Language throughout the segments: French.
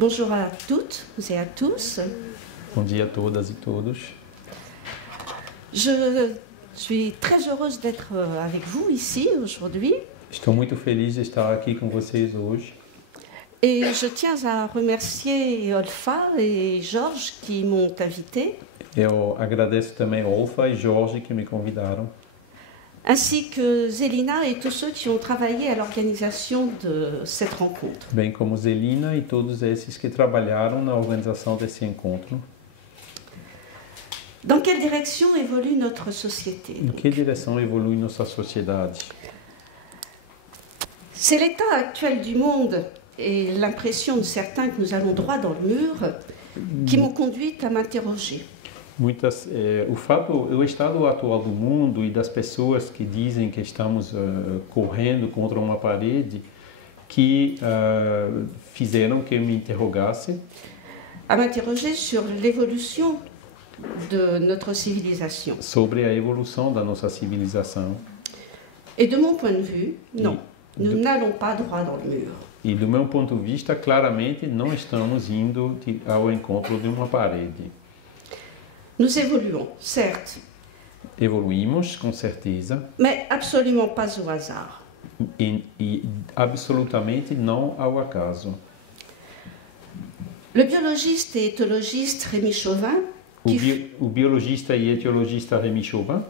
Bonjour à toutes et à tous. Bom dia a todas e todos. Je suis très heureuse d'être avec vous ici aujourd'hui Estou muito feliz de estar aqui com vocês hoje. et je tiens à remercier Olfa et Georges qui m'ont invitée, Eu agradeço também Olfa e Jorge que me convidaram, ainsi que Zélina et tous ceux qui ont travaillé à l'organisation de cette rencontre. bem como Zelina e todos esses que trabalharam na organização desse encontro. Dans quelle direction évolue notre société? Em que direção evolui nossa sociedade? C'est l'état actuel du monde et l'impression de certains que nous allons droit dans le mur qui m'ont conduite à m'interroger. O estado atual do mundo e das pessoas que dizem que estamos correndo contra uma parede que fizeram que eu me interrogasse À m'interroger sur l'évolution de notre civilisation. sobre a evolução da nossa civilização. Et de mon point de vue, non, nous n'allons pas droit dans le mur. E do meu ponto de vista, claramente não estamos indo ao encontro de uma parede. Nous évoluons, certes, Evoluímos, com certeza, mais absolument pas au hasard. e absolutamente não ao acaso. Le biologiste et éthologiste Rémi Chauvin, O biologista e etiologista Rémi Chauvin,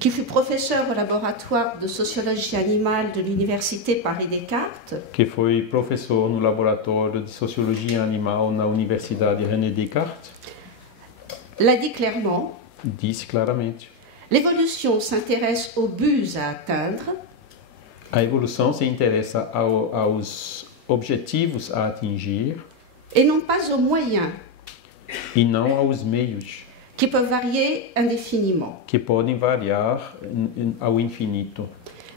qui fut professeur au laboratoire de sociologie animale de l'université Paris-Descartes, que foi professor no laboratório de sociologia animal na Universidade René Descartes, l'a dit clairement, disse claramente: l'évolution s'intéresse aux buts à atteindre a evolução se interessa aos objetivos a atingir et non pas aux moyens e não aos meios, qui peuvent varier indéfiniment. que podem variar ao infinito.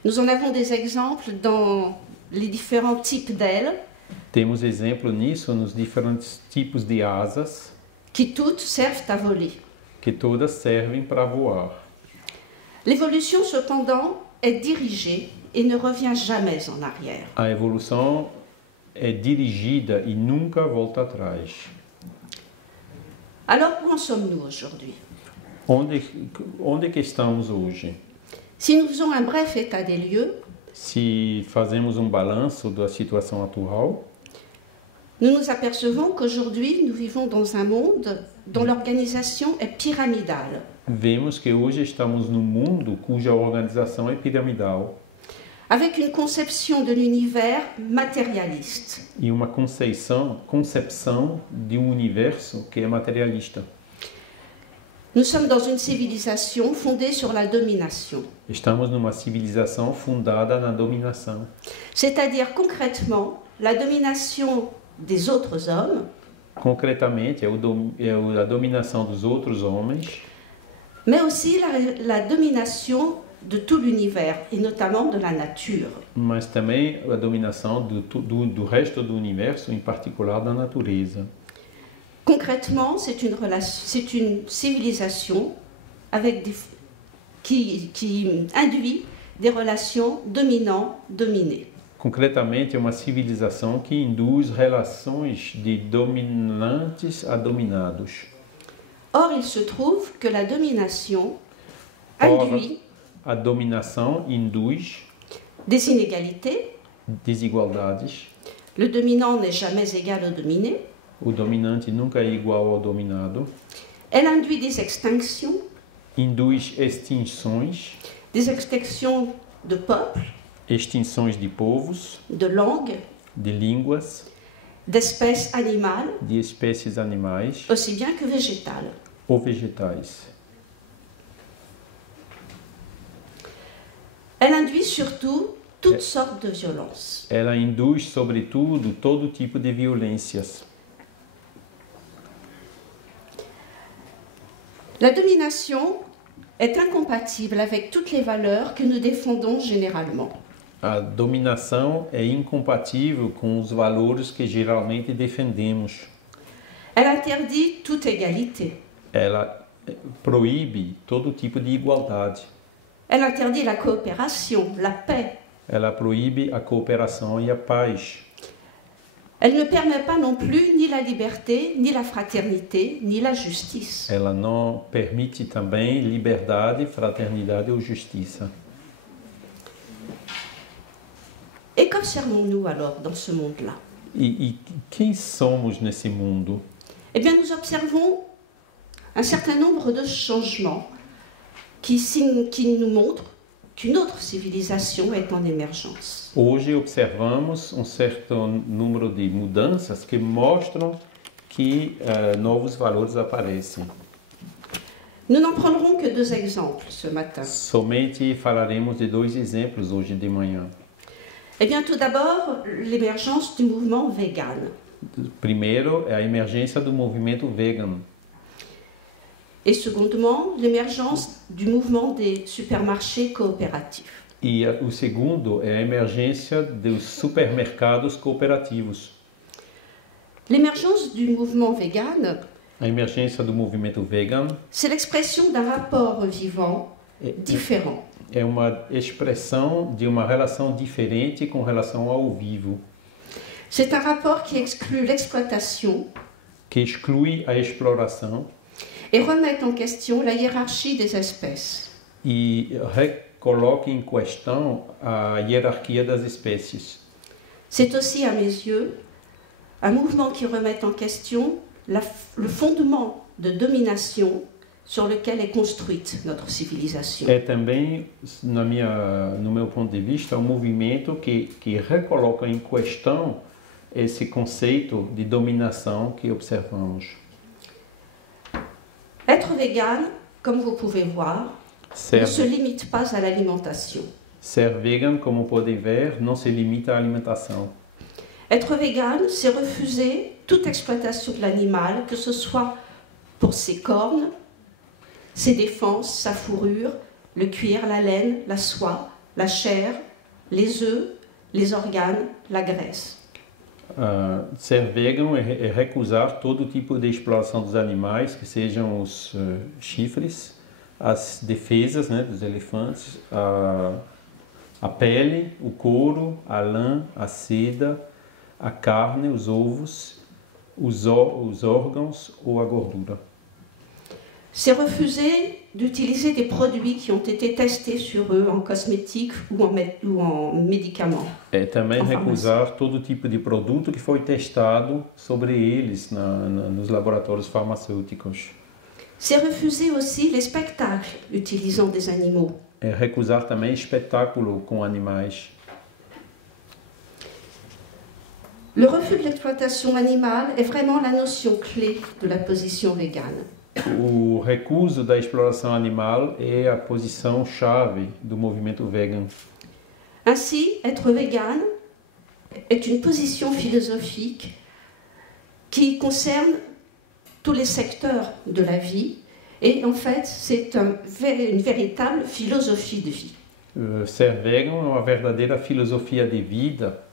Nous en avons des exemples dans les différents types d'ailes Temos exemplo nisso nos diferentes tipos de asas, qui toutes servent à voler. que todas servem para voar. L'évolution, cependant, est dirigée et ne revient jamais en arrière. A evolução é dirigida e nunca volta atrás. Alors, où en sommes-nous aujourd'hui? Onde que estamos hoje? Si nous faisons un bref état des lieux, Se fazemos balanço da situação atual, nous nous apercevons qu'aujourd'hui, nous vivons dans un monde dont l'organisation est pyramidale. vemos que hoje estamos num mundo cuja organização é piramidal Avec une conception de l'univers matérialiste. e uma concepção de universo que é materialista. Nous sommes dans une civilisation fondée sur la domination. Estamos numa civilização fundada na dominação, C'est-à-dire concrètement la domination des autres hommes, concretamente a dominação dos outros homens, mais aussi la domination de tout l'univers, et notamment de la nature. mas também a dominação do resto do universo, em particular da natureza. Concrètement, c'est une civilisation qui induit des relations dominant-dominé. Concretamente, é uma civilização que induz relações de dominantes a dominados. Or, il se trouve que la domination Ora, induit a dominação induz des inégalités. desigualdades. Le dominant n'est jamais égal au dominé. O dominante nunca é igual ao dominado. Elle induit des extinctions Induz extinções de peuples, extinções de povos, de langues, de línguas, d'espèces animales, de espécies animais aussi bien que végétales. ou vegetais. Elle induit surtout toutes sortes de violences. Ela induz, sobretudo, todo tipo de violências. La domination est incompatible avec toutes les valeurs que nous défendons généralement. A dominação é incompatível com os valores que geralmente defendemos. Elle interdit toute égalité. Ela proíbe todo tipo de igualdade. Elle interdit la coopération, la paix. Ela proíbe a cooperação e a paz. Elle ne permet pas non plus ni la liberté, ni la fraternité, ni la justice. Ela não permite também liberdade, fraternidade ou justiça. Et qu'observons-nous alors dans ce monde-là? E quem somos nesse mundo? Eh bien, nous observons un certain nombre de changements qui nous montrent qu'une autre civilisation est en émergence. Hoje observamos certo número de mudanças que mostram que novos valores aparecem. Nous n'en prendrons que 2 exemples ce matin. Somente falaremos de 2 exemplos hoje de manhã. Eh bien, tout d'abord, l'émergence du mouvement vegan. Primeiro é a emergência do movimento vegan. Et secondement, l'émergence du mouvement des supermarchés coopératifs. E o segundo é a emergência dos supermercados cooperativos. L'émergence du mouvement vegan, A emergência do movimento vegan c'est l'expression d'un rapport vivant différent. é uma expressão de uma relação diferente com relação ao vivo, C'est un rapport qui exclut l'exploitation que exclui a exploração et remet en question la hiérarchie des espèces. e recoloca em questão a hierarquia das espécies. C'est aussi, à mes yeux, un mouvement qui remet en question le fondement de domination sur lequel est construite notre civilisation. É também, no meu ponto de vista, um movimento que recoloca em questão esse conceito de dominação que observamos. Être vegan, comme vous pouvez voir, ne se limite pas à l'alimentation. Ser vegan, como podem ver, não se limita à alimentação. Être vegan, c'est refuser toute exploitation de l'animal, que ce soit pour ses cornes, ses défenses, sa fourrure, le cuir, la laine, la soie, la chair, les œufs, les organes, la graisse. Ser vegan é recusar todo tipo de exploração dos animais, que sejam os chifres, as defesas, né, dos elefantes, a pele, o couro, a lã, a seda, a carne, os ovos, os órgãos ou a gordura. C'est refuser d'utiliser des produits qui ont été testés sur eux en cosmétique ou en médicaments. É também recusar todo tipo de produto que foi testado sobre eles nos laboratórios farmacêuticos. C'est refuser aussi les spectacles utilisant des animaux. É recusar também espetáculo com animais. Le refus de l'exploitation animale est vraiment la notion clé de la position végane. O recuso da exploração animal é a posição-chave do movimento vegan. Ainsi, être végane est une position philosophique qui concerne tous les secteurs de la vie et en fait, c'est une véritable philosophie de vie. Ser vegan é uma verdadeira filosofia de vida.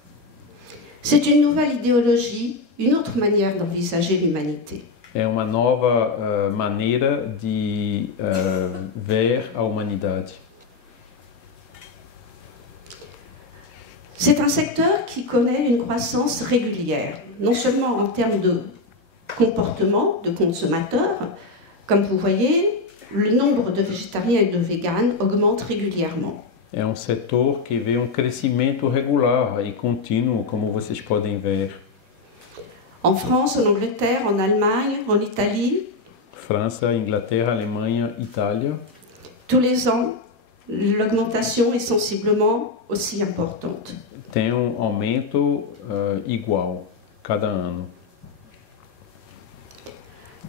C'est une nouvelle idéologie, une autre manière d'envisager l'humanité. É uma nova maneira de ver a humanidade. C'est un secteur qui connaît une croissance régulière, non seulement en termes de comportement de consommateurs. Comme vous voyez, le nombre de végétariens et de véganes augmente régulièrement. É um setor que vê um crescimento regular e contínuo, como vocês podem ver. En France, en Angleterre, en Allemagne, en Italie. França, Inglaterra, Alemanha, Itália. Tous les ans, l'augmentation est sensiblement aussi importante. Tem aumento igual cada ano.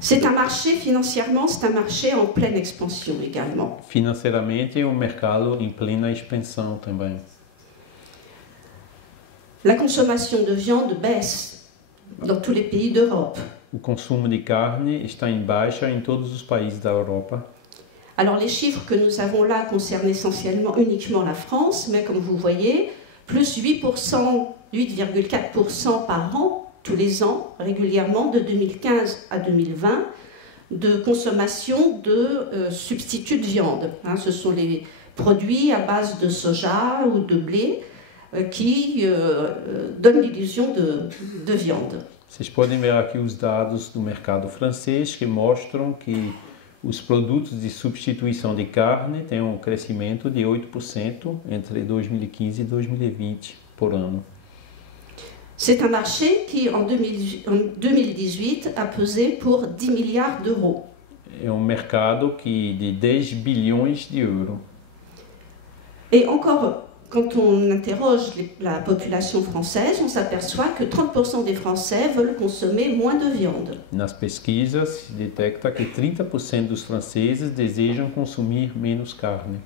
C'est un marché, financièrement, c'est un marché en pleine expansion également. Financeiramente é um mercado em plena expansão também. La consommation de viande baisse dans tous les pays d'Europe. O consumo de carne está em baixa em todos os países da Europa. Alors les chiffres que nous avons là concernent essentiellement uniquement la France, mais comme vous voyez, plus 8%, 8,4% par an, tous les ans, régulièrement, de 2015 à 2020, de consommation de substituts de viande. Ce sont les produits à base de soja ou de blé, qui donne l'illusion de viande. Vocês podem ver aqui os dados do mercado francês que mostram que os produtos de substituição de carne têm um crescimento de 8% entre 2015 e 2020 por ano. C'est un marché qui, en 2018, a pesé pour 10 milliards d'euros. É um mercado de 10 bilhões de euros. Et encore, quand on interroge la population française, on s'aperçoit que 30% des Français veulent consommer moins de viande. Nas pesquisas, se detecta que 30% dos franceses desejam consumir menos carne.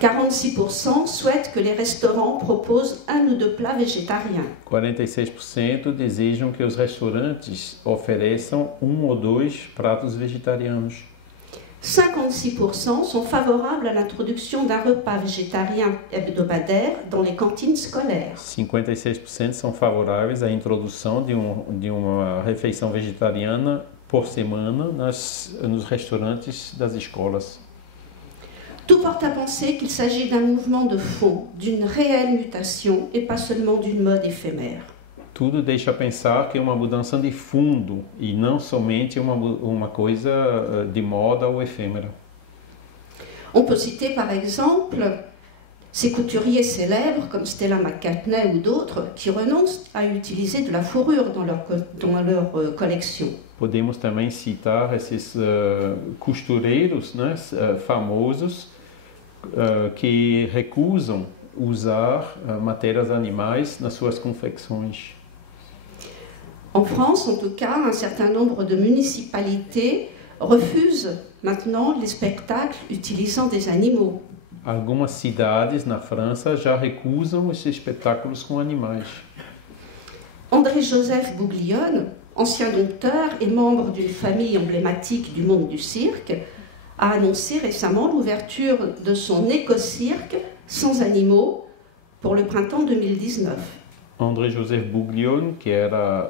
46% souhaitent que les restaurants proposent un ou deux plats végétariens. 46% desejam que os restaurantes ofereçam ou dois pratos vegetarianos. 56% sont favorables à l'introduction d'un repas végétarien hebdomadaire dans les cantines scolaires. 56% são favoráveis à introdução de uma refeição vegetariana por semana nos restaurantes das escolas. Tout porte à penser qu'il s'agit d'un mouvement de fond, d'une réelle mutation et pas seulement d'une mode éphémère. Tudo deixa pensar que é uma mudança de fundo e não somente uma coisa de moda ou efêmera. On peut citer par exemple ces couturiers célèbres comme Stella McCartney ou d'autres qui renoncent à utiliser de la fourrure dans leur collection. Podemos também citar esses costureiros, né, famosos que recusam usar matérias animais nas suas confecções. En France, en tout cas, un certain nombre de municipalités refusent maintenant les spectacles utilisant des animaux. Algumas cidades na França já recusam esses espetáculos com animais. André-Joseph Bouglione, ancien dompteur et membre d'une famille emblématique du monde du cirque, a annoncé récemment l'ouverture de son éco-cirque sans animaux pour le printemps 2019. André-Joseph Bouglione, que era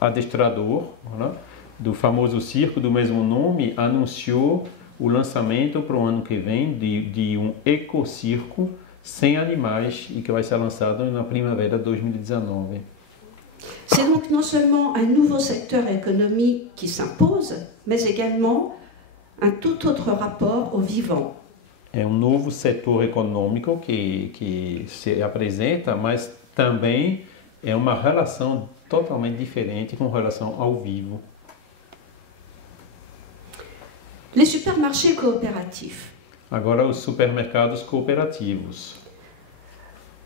adestrador, né, do famoso circo do mesmo nome, anunciou o lançamento para o ano que vem de um ecocirco sem animais e que vai ser lançado na primavera de 2019. C'est donc non seulement un nouveau secteur économique qui s'impose, mais également un tout autre rapport au vivant. É um novo setor econômico que se apresenta, mas também é uma relação totalmente diferente com relação ao vivo. Les supermarchés coopératifs. Agora, os supermercados cooperativos.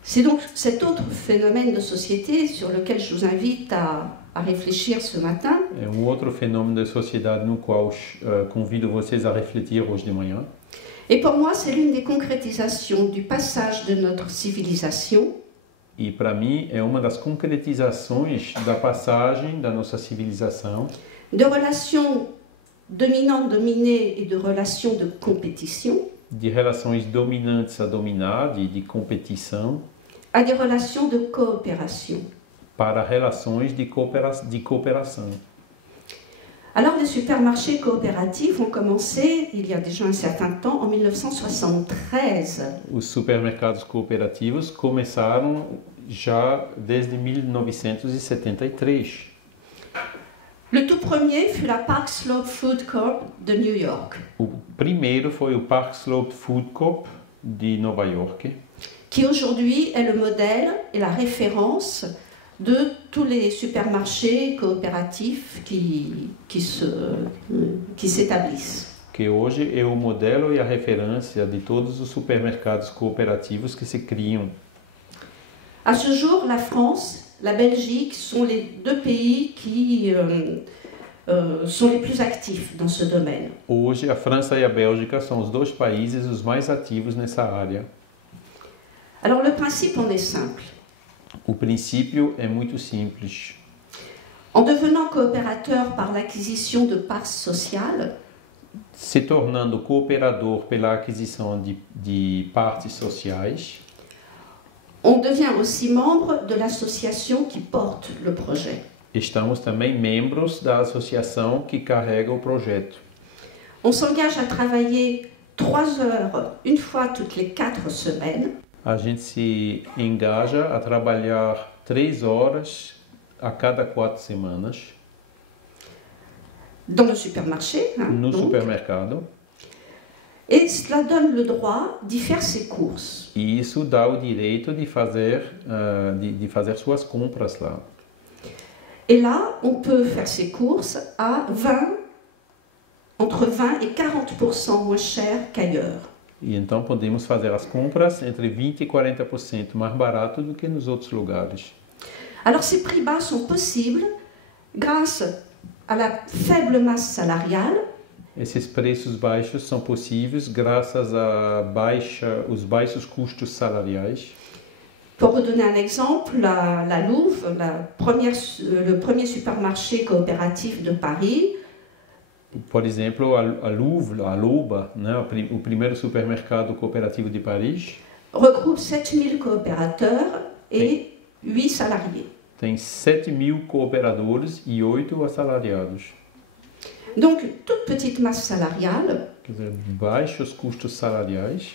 C'est donc cet autre phénomène de société sur lequel je vous invite à réfléchir ce matin. É um outro fenômeno de sociedade no qual convido vocês a refletir hoje de manhã. Et pour moi, c'est l'une des concrétisations du passage de notre civilisation. E para mim é uma das concretizações da passagem da nossa civilização. De relations dominantes-dominées et de relations de compétition. De relações dominantes a dominar, de competição. À des relations de coopération. Para relações de cooperação. Alors, les supermarchés coopératifs ont commencé, il y a déjà un certain temps, en 1973. Os supermercados cooperativos começaram já desde 1973. Le tout premier fut la Park Slope Food Corp de New York. O primeiro foi o Park Slope Food Corp de Nova York. Qui aujourd'hui est le modèle et la référence de tous les supermarchés coopératifs qui s'établissent. Que hoje é o modelo e a referência de todos os supermercados cooperativos que se criam. À ce jour, la France, la Belgique sont les deux pays qui sont les plus actifs dans ce domaine. Hoje, a França e a Bélgica são os dois países os mais ativos nessa área. Alors, le principe en est simple. O princípio é muito simples. En devenant coopérateur par l'acquisition de parts sociales, se tornando cooperador pela aquisição de partes sociais, on devient aussi membre de l'association qui porte le projet. Estamos também membros da associação que carrega o projeto. On s'engage à travailler 3 heures une fois toutes les 4 semaines. A gente se engaja a trabalhar 3 horas a cada 4 semanas Dans le supermarché. no Donc. supermercado. Et cela donne le droit d'y faire ses courses. E isso dá o direito de fazer suas compras lá. Et là, on peut faire ses courses à entre 20 et 40% moins cher qu'ailleurs. E então podemos fazer as compras entre 20 e 40% mais barato do que nos outros lugares. Alors ces prix bas sont possibles grâce à la faible masse salariale. Esses preços baixos são possíveis graças os baixos custos salariais. Pour redonner un exemple, la Louve, le premier supermarché coopératif de Paris, Por exemplo, a Loba, né, o primeiro supermercado cooperativo de Paris, regroupe 7000 coopérateurs et 8 salariés. tem 7.000 cooperadores e 8 assalariados. Donc, toute petite masse salariale, Quer dizer, baixos custos salariais,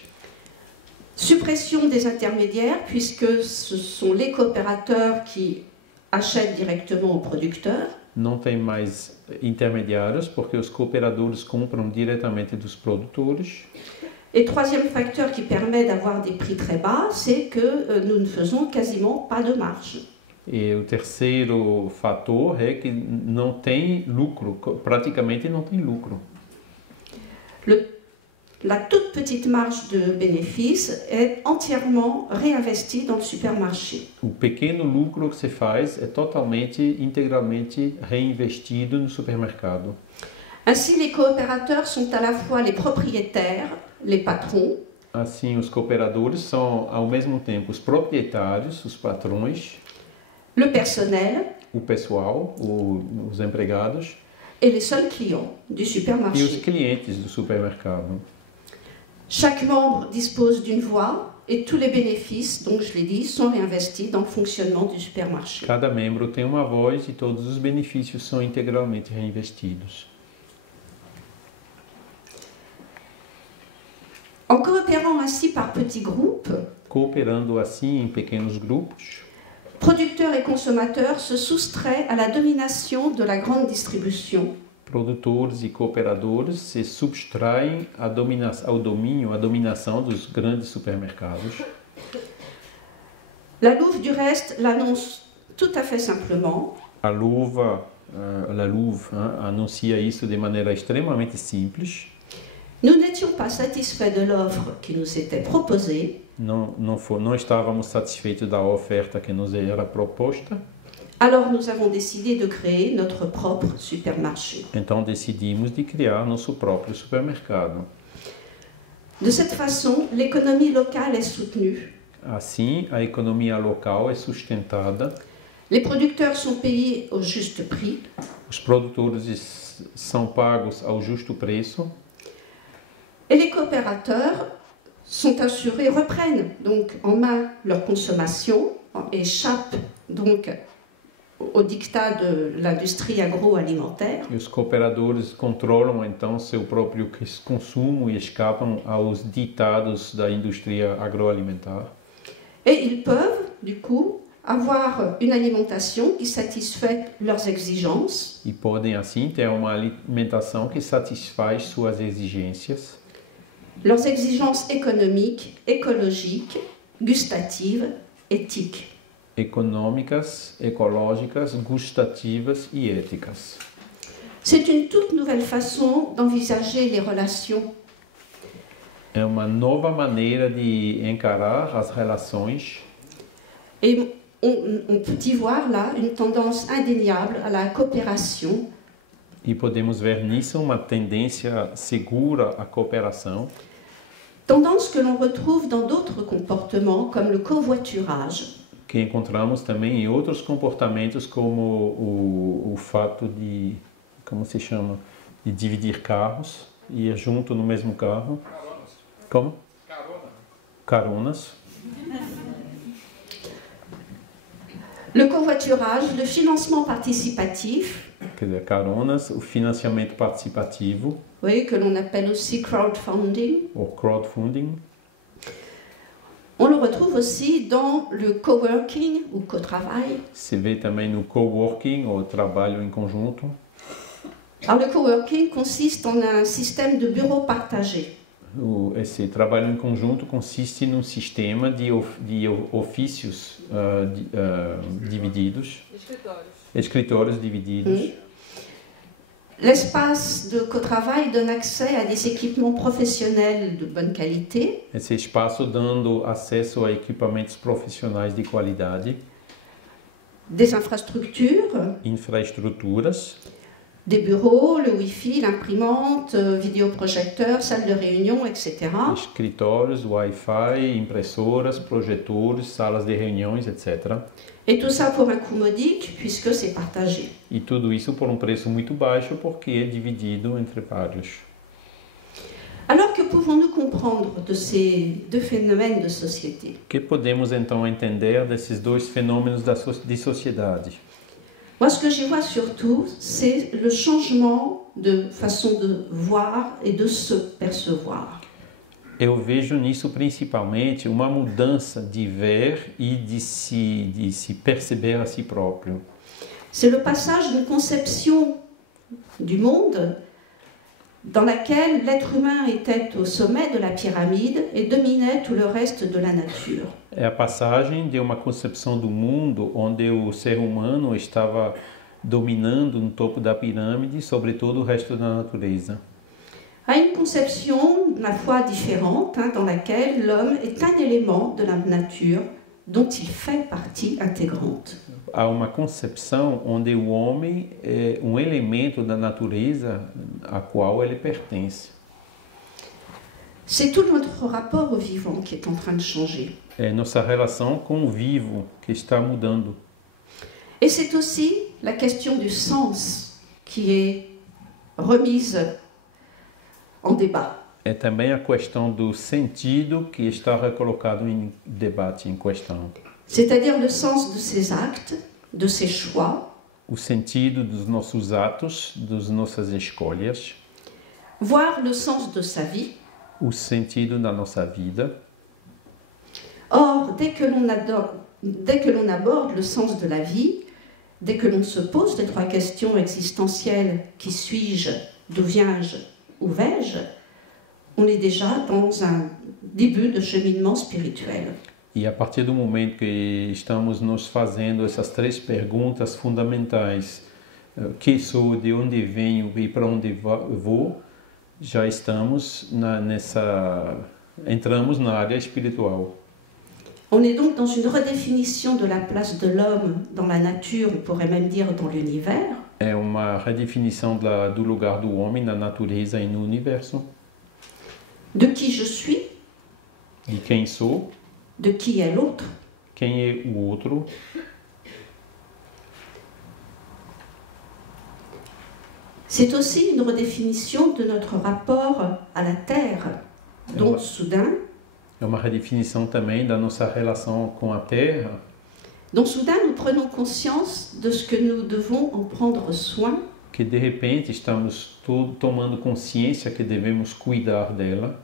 suppression des intermédiaires, puisque ce sont les coopérateurs qui achètent directement aux producteurs, não tem mais intermediários, porque os cooperadores compram diretamente dos produtores. Et troisième facteur qui permet d'avoir des prix très bas, c'est que nous ne faisons quasiment pas de marge. E o terceiro fator é que não tem lucro, praticamente não tem lucro. La toute petite marge de bénéfice est entièrement réinvestie dans le supermarché. O pequeno lucro que se faz é integralmente reinvestido no supermercado. Ainsi, les coopérateurs sont à la fois les propriétaires, les patrons, Assim, os cooperadores são, ao mesmo tempo, os proprietários, os patrões, le personnel o pessoal, os empregados et les seuls clients du e os supermarché. clientes do supermercado. Chaque membre dispose d'une voix et tous les bénéfices, donc je l'ai dit, sont réinvestis dans le fonctionnement du supermarché. Cada membro tem uma voz e todos os benefícios são integralmente reinvestidos. En coopérant ainsi par petits groupes, Cooperando assim em pequenos grupos, producteurs et consommateurs se soustraient à la domination de la grande distribution. produtores e cooperadores se subtraem à dominação dos grandes supermercados. La Louve, du reste, l'annonce tout à fait simplement. A Louve anuncia isso de maneira extremamente simples. Nous n'étions pas satisfaits de l'offre qui nous était proposée, Não estávamos satisfeitos da oferta que nos era proposta, alors nous avons décidé de créer notre propre supermarché. então decidimos de criar nosso próprio supermercado. De cette façon, l'économie locale est soutenue. Assim, a economia local é sustentada, Les producteurs sont payés au juste prix. os produtores são pagos ao justo preço Et les coopérateurs sont assurés, reprennent donc en main leur consommation, échappent donc au dictat de l'industrie agroalimentaire. e os cooperadores controlam então seu próprio consumo e escapam aos ditados da indústria agroalimentar. Et ils peuvent, du coup, avoir une alimentation qui satisfait leurs exigences, E podem assim ter uma alimentação que satisfaz suas exigências économiques, écologiques, gustatives, éthiques. econômicas, ecológicas, gustativas e éticas. C'est une toute nouvelle façon d'envisager les relations. É uma nova maneira de encarar as relações Et on peut y voir là une tendance indéniable à la coopération, e podemos ver nisso uma tendência segura à cooperação, tendance que l'on retrouve dans d'autres comportements comme le covoiturage, que encontramos também em outros comportamentos como o fato de, como se chama, de dividir carros, ir junto no mesmo carro. Como? Caronas. le covoiturage, le financement participatif, quer dizer, caronas, o financiamento participativo, oui, que l'on appelle aussi crowdfunding. ou crowdfunding. On le retrouve aussi dans le coworking ou co-travail. Se vê também no coworking, ou trabalho em conjunto. Alors le coworking consiste en un système de bureaux partagés. Esse trabalho em conjunto consiste num sistema de ofícios divididos, escritórios divididos. L'espace de co-travail donne accès à des équipements professionnels de bonne qualité, Esse espaço dando acesso a equipamentos profissionais de qualidade, des infrastructures, infraestruturas, des bureaux, le Wi-Fi, l'imprimante, vidéoprojecteur, salle de réunion, etc. escritórios, Wi-Fi, impressoras, projetores, salas de reuniões, etc. Et tout ça pour un coût modique puisque c'est partagé. E tudo isso por um preço muito baixo porque é dividido entre vários. Alors que pouvons-nous comprendre de ces deux phénomènes de société? O que podemos então entender desses dois fenômenos de sociedade? Moi, ce que j'y vois surtout, c'est le changement de façon de voir et de se percevoir. Eu vejo nisso principalmente uma mudança de ver e de se perceber a si próprio. C'est le passage d'une conception du monde dans laquelle l'être humain était au sommet de la pyramide et dominait tout le reste de la nature. É a passagem de uma concepção do mundo onde o ser humano estava dominando no topo da pirâmide sobre todo o resto da natureza. À une conception, ma foi, différente, dans laquelle l'homme est un élément de la nature dont il fait partie intégrante. Há uma concepção onde o homem é um elemento da natureza a qual ele pertence. C'est tout notre rapport au vivant qui est en train de changer. É nossa relação com o vivo que está mudando. Et c'est aussi la question du sens qui est remise en débat. É também a questão do sentido que está recolocado em debate, em questão. C'est-à-dire le sens de ses actes, de ses choix, O sentido dos nossos atos, das nossas escolhas, voire le sens de sa vie. o sentido da nossa vida. Or, dès que l'on aborde le sens de la vie, dès que l'on se pose les trois questions existentielles, qui suis-je, d'où viens-je, où vais-je, on est déjà dans un début de cheminement spirituel. E a partir do momento que estamos nos fazendo essas três perguntas fundamentais, quem sou, de onde venho e para onde vou, já estamos entramos na área espiritual. On est donc dans une redéfinition de la place de l'homme dans la nature, on pourrait même dire dans l'univers. É uma redefinição do lugar do homem na natureza e no universo. De qui je suis, De quem sou, de qui est l'autre. quem é o outro. C'est aussi une redéfinition de notre rapport à la Terre, dont soudain, É uma redefinição também da nossa relação com a Terra, nous prenons conscience de ce que nous devons en prendre soin, que de repente estamos tomando consciência que devemos cuidar dela,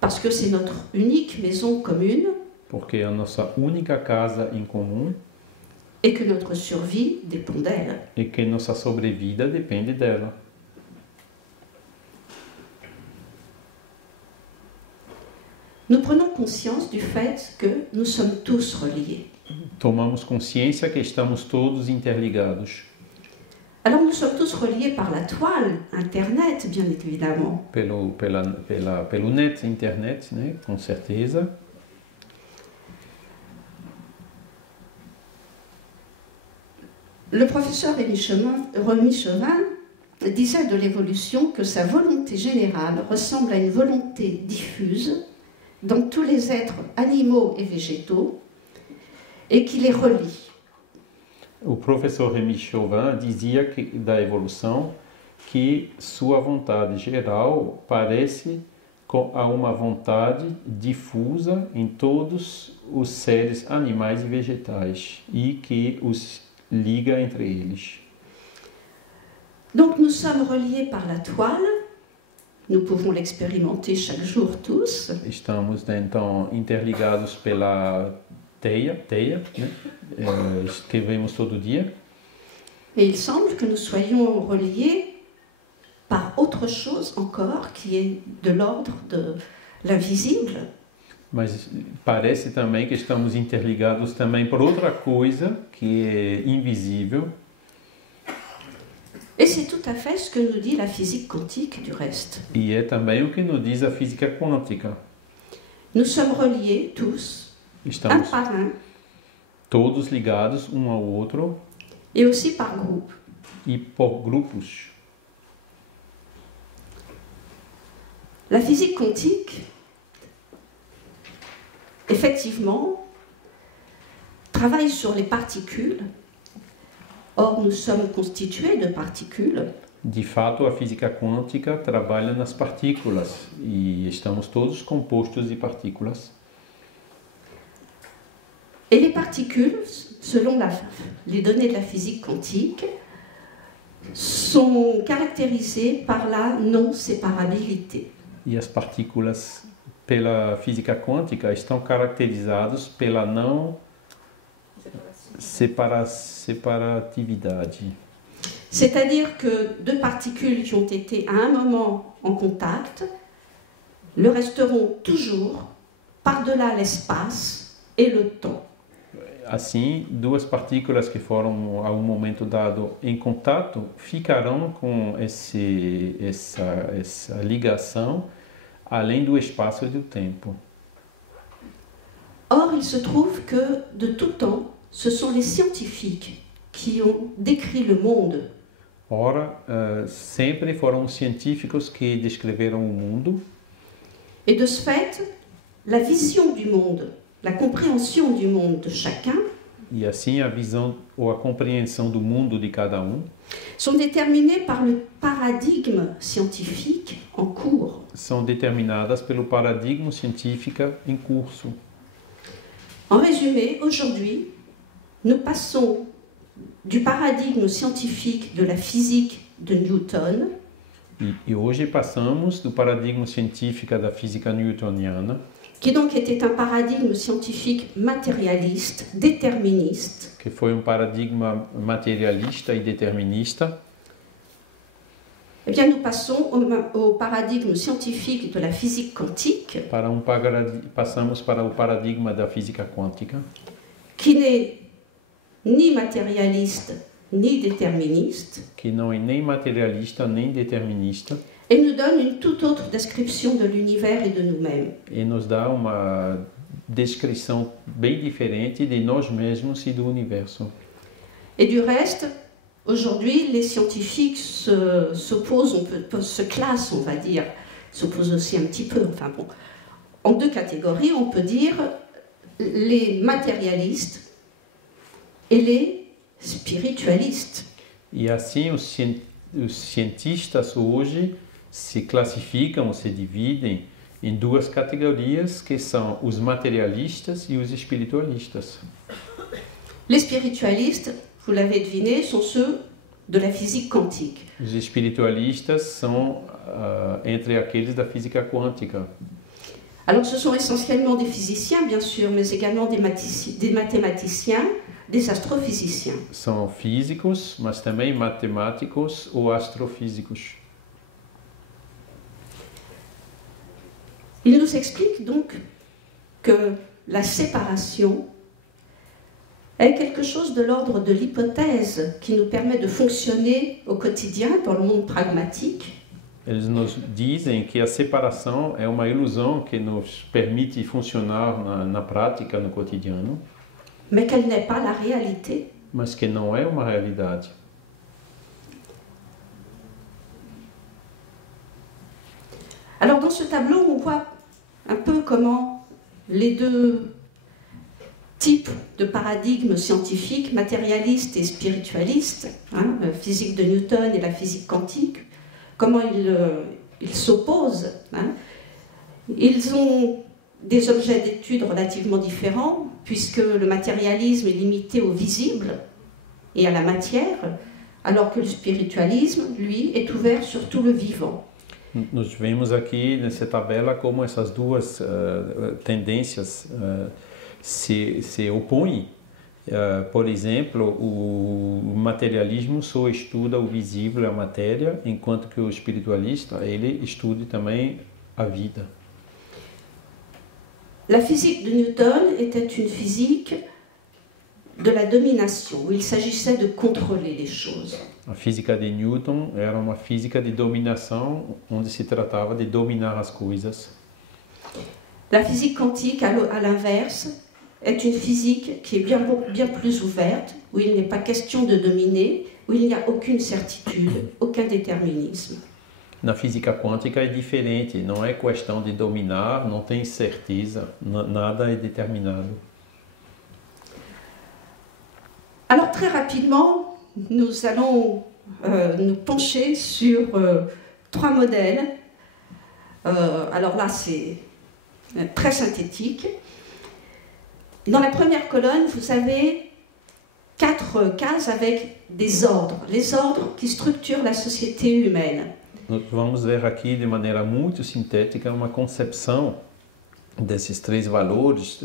parce que c'est notre unique maison commune porque é a nossa única casa em comum et que notre survie dépend d'elle. e que nossa sobrevida depende dela. Nous prenons conscience du fait que nous sommes tous reliés. Tomamos consciência que estamos todos interligados Alors nous sommes tous reliés par la toile, Internet, bien évidemment. pelo net, internet, né? Com certeza. Le professeur Rémi Chauvin disait de l'évolution que sa volonté générale ressemble à une volonté diffuse dans tous les êtres animaux et végétaux et qui les relie. O professor Rémi Chauvin dizia da evolução que sua vontade geral parece com uma vontade difusa em todos os seres animais e vegetais e que os liga entre eles. Donc nous sommes reliés par la toile, nous pouvons l'expérimenter chaque jour tous. Estamos então interligados pela teia, né? Que vemos todo dia. Et il semble que nous soyons reliés par autre chose encore qui est de l'ordre de l'invisible. Mas parece também que estamos interligados também por outra coisa que é invisível. Et c'est tout à fait ce que nous dit la physique quantique du reste. E é também o que nos diz a física quântica. Nous sommes reliés tous, un Estamos par un, todos ligados um ao outro et aussi par groupe. e por grupos. La physique quantique, effectivement, travaille sur les particules. Or, nous sommes constitués de particules. De fato, a física quântica trabalha nas partículas e estamos todos compostos de partículas. Et les particules, selon les données de la physique quantique, sont caractérisées par la non-séparabilité. E as partículas, pela física quântica, estão caracterizadas pela não separatividade. C'est-à-dire que deux particules qui ont été à un moment en contact le resteront toujours par-delà l'espace et le temps. Assim, duas partículas que foram a um momento dado em contato ficarão com essa ligação além do espaço e do tempo. Or, il se trouve que de tout temps, ce sont les scientifiques qui ont décrit le monde. Ora, sempre foram os científicos que descreveram o mundo. Et de ce fait, la vision du monde, la compréhension du monde de chacun E assim a visão ou a compreensão do mundo de cada um sont déterminées par le paradigme scientifique en cours. são determinadas pelo paradigma científico em curso. En résumé, aujourd'hui, nous passons du paradigme scientifique de la physique de Newton E hoje passamos do paradigma científico da física newtoniana, qui donc était un paradigme scientifique matérialiste, déterministe, que foi paradigma materialista e determinista, eh bien nous passons au paradigme scientifique de la physique quantique, passamos para o paradigma da física quântica, qui n'est ni matérialiste ni déterministe, que não é nem materialista nem determinista, et nous donne une toute autre description de l'univers et de nous-mêmes. e nos dá uma descrição bem diferente de nós mesmos e do universo. Et du reste, aujourd'hui, les scientifiques s'opposent, se classent, on va dire, s'opposent aussi un petit peu, enfin bon, en deux catégories, on peut dire les matérialistes et les spiritualistes. E assim os cientistas hoje se classificam ou se dividem em duas categorias, que são os materialistas e os espiritualistas. Les spiritualistes, vous l'avez deviné, sont ceux de la physique quantique. Os espiritualistas são entre aqueles da física quântica. Alors ce sont essentiellement des physiciens, bien sûr, mais également des mathématiciens, des astrophysiciens. São físicos, mas também matemáticos ou astrofísicos. Il nous explique donc que la séparation est quelque chose de l'ordre de l'hypothèse qui nous permet de fonctionner au quotidien dans le monde pragmatique. Eles nos dizem que a separação é uma ilusão que nos permite funcionar na prática, no cotidiano, Mais qu'elle n'est pas la réalité. mas que não é uma realidade. Alors dans ce tableau, on voit un peu comment les deux types de paradigmes scientifiques, matérialistes et spiritualistes, la physique de Newton et la physique quantique, comment ils s'opposent. Ils ont des objets d'étude relativement différents, puisque le matérialisme est limité au visible et à la matière, alors que le spiritualisme, lui, est ouvert sur tout le vivant. Nós vemos aqui nessa tabela como essas duas tendências se opõem. Por exemplo, o materialismo só estuda o visível, a matéria, enquanto que o espiritualista, ele estuda também a vida. La physique de Newton était une physique de la domination, où il s'agissait de contrôler les choses. A física de Newton era uma física de dominação, onde se tratava de dominar as coisas. La physique quantique, à l'inverse, est une physique qui est bien plus ouverte, où il n'est pas question de dominer, où il n'y a aucune certitude, aucun déterminisme. Na física quântica é diferente, não é questão de dominar, não tem certeza, nada é determinado. Alors très rapidement, nous allons nous pencher sur 3 modèles. Alors là, c'est très synthétique. Dans la première colonne, vous avez 4 cases avec des ordres, les ordres qui structurent la société humaine. Nós vamos ver aqui de maneira muito sintética uma concepção desses 3 valores,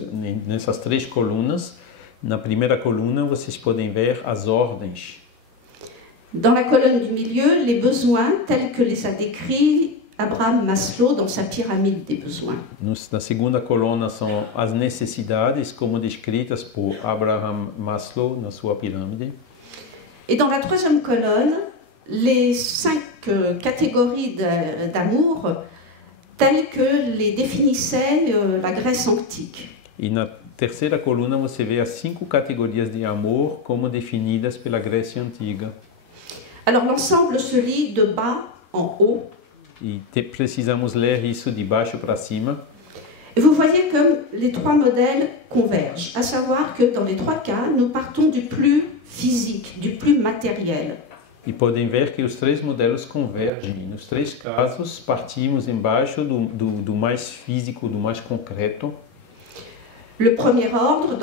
nessas 3 colunas. Na primeira coluna, vocês podem ver as ordens. Dans la colonne du milieu, les besoins tels que les a décrits Abraham Maslow dans sa pyramide des besoins. Na segunda coluna são as necessidades, como descritas por Abraham Maslow na sua pirâmide. Et dans la troisième colonne, les 5 catégories d'amour telles que les définissait la Grèce antique. E na terceira coluna você vê as 5 categorias de amor como definidas pela Grécia Antiga. Alors l'ensemble se lit de bas en haut. E precisamos ler isso de baixo para cima. Et vous voyez comme les 3 modèles convergent, à savoir que dans les 3 cas, nous partons du plus physique, du plus matériel. E podem ver que os 3 modelos convergem. Nos 3 casos, partimos embaixo do mais físico, do mais concreto. Le premier ordre,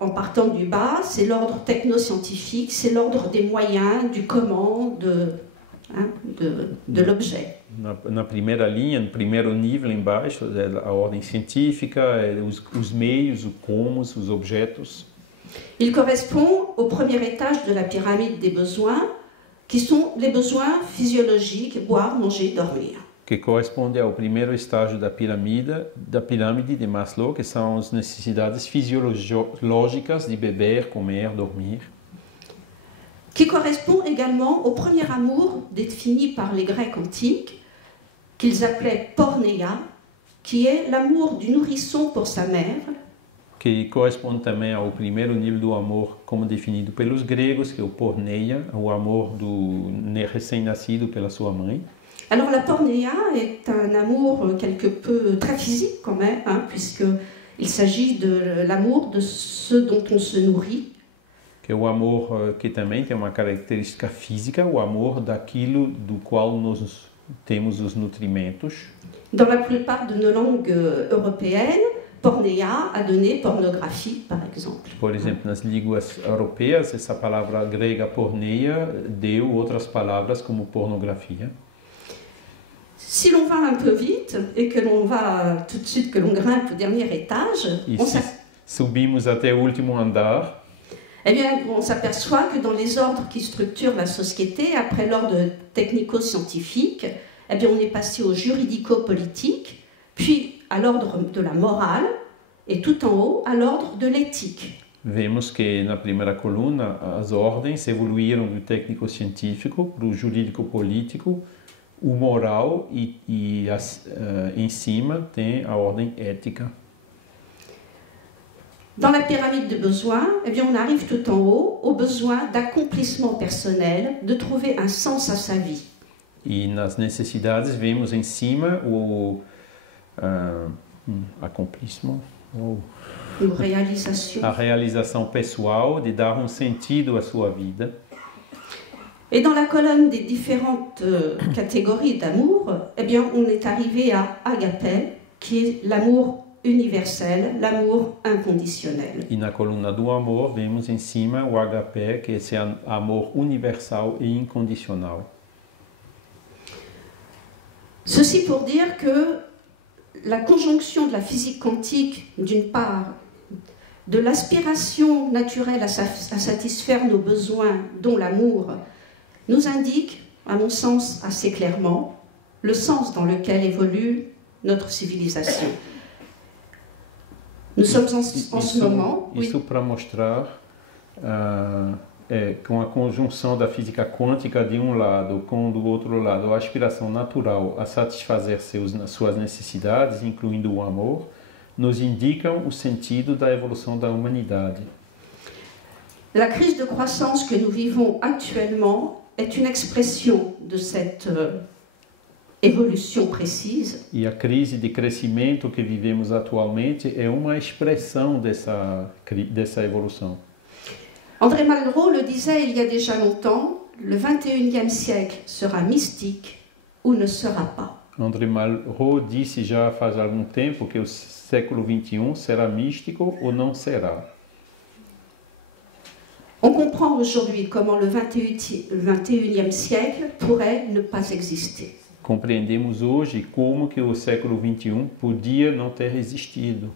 en partant du bas, c'est l'ordre technoscientifique, c'est l'ordre des moyens, du comment, de l'objet. Na primeira linha, no primeiro nível embaixo, é a ordem científica, os meios, o como, os objetos. Il correspond au premier étage de la pyramide des besoins, qui sont les besoins physiologiques, boire, manger, dormir. Que corresponde ao primeiro estágio da pirâmide de Maslow, que são as necessidades fisiológicas de beber, comer, dormir. Qui correspond également au premier amour défini par les Grecs antiques, qu'ils appelaient porneia, qui est l'amour du nourrisson pour sa mère. Que corresponde também ao primeiro nível do amor, como definido pelos gregos, que é o porneia, o amor do recém-nascido pela sua mãe. Alors la porneia est un amour quelque peu très physique quand même, puisqu'il s'agit de l'amour de ce dont on se nourrit. Que é o amor que também tem uma característica física, o amor daquilo do qual nós temos os nutrimentos. Dans la plupart de nos langues européennes, porneia a donné pornographie, par exemple. Por exemplo, nas línguas europeias, essa palavra grega porneia deu outras palavras como pornografia. Si l'on va un peu vite et que l'on va tout de suite, que l'on grimpe au dernier étage, subimos até o último andar, eh bien, on s'aperçoit que dans les ordres qui structurent la société, après l'ordre technico-scientifique, eh bien, on est passé au juridico-politique, puis à l'ordre de la morale, et tout en haut, à l'ordre de l'éthique. Vemos que na primeira coluna as ordens evoluíram do técnico-científico para o jurídico-político, o moral e em cima tem a ordem ética. Dans la pyramide de besoins, eh bien, on arrive tout en haut au besoin d'accomplissement personnel, de trouver un sens à sa vie. E nas necessidades vemos em cima o accomplismo, réalisation. A realização pessoal de dar um sentido à sua vida. Et dans la colonne des différentes catégories d'amour, eh bien, on est arrivé à agapé, qui est l'amour universel, l'amour inconditionnel. E na coluna do amor, vemos em cima o agapé, que é esse amor universal e incondicional. Ceci pour dire que la conjonction de la physique quantique, d'une part, de l'aspiration naturelle à satisfaire nos besoins, dont l'amour, nous indique, à mon sens assez clairement, le sens dans lequel évolue notre civilisation. Nous sommes en ce moment... Isso para mostrar com a conjunção da física quântica de um lado com do outro lado a aspiração natural a satisfazer suas necessidades, incluindo o amor, nos indicam o sentido da evolução da humanidade. La crise de croissance que nous vivons actuellement est une expression de cette evolution précise. E a crise de crescimento que vivemos atualmente é uma expressão dessa evolução. André Malraux le disait il y a déjà longtemps, le 21e siècle sera mystique ou ne sera pas. André Malraux disse já faz algum tempo que o século XXI será místico ou não será. On comprend aujourd'hui comment le 21e siècle pourrait ne pas exister. Compreendemos hoje como que o século XXI podia não ter existido.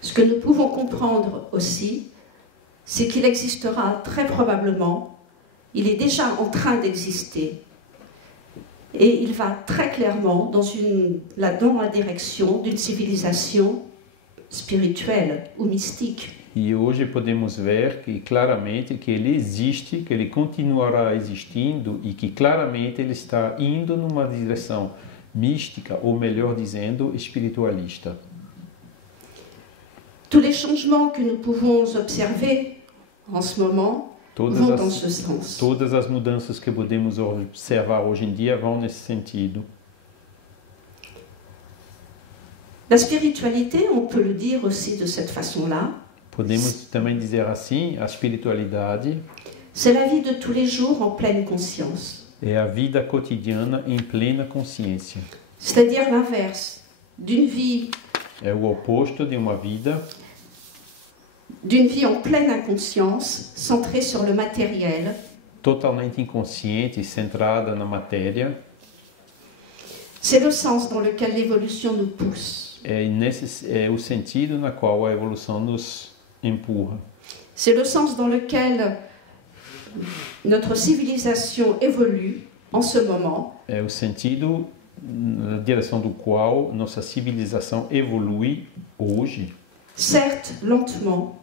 Ce que nous pouvons comprendre aussi, c'est qu'il existera très probablement, il est déjà en train d'exister, et il va très clairement dans la direction d'une civilisation spirituelle ou mystique. E hoje podemos ver que claramente que ele existe, que ele continuará existindo e que claramente ele está indo numa direção mística, ou melhor dizendo, espiritualista. Tous les changements que nous pouvons observer en ce moment vont dans ce sens. Todas as mudanças que podemos observar hoje em dia vão nesse sentido. La spiritualité, on peut le dire aussi de cette façon-là. Podemos também dizer assim, a espiritualidade c'est la vie de tous les jours en pleine conscience. É a vida cotidiana em plena consciência. C'est-à-dire l'inverse d'une vie. É o oposto de uma vida. D'une vie en pleine inconscience, centrée sur le matériel. Totalmente inconsciente, centrada na matéria. C'est le sens dans lequel l'évolution nous pousse. É o sentido na qual a evolução nos empurra. C'est le sens dans lequel notre civilisation évolue en ce moment. É o sentido na direção do qual nossa civilização evolui hoje. Certes, lentement,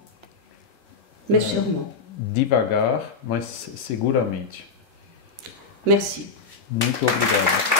mais sûrement. Devagar, mas seguramente. Merci. Muito obrigado.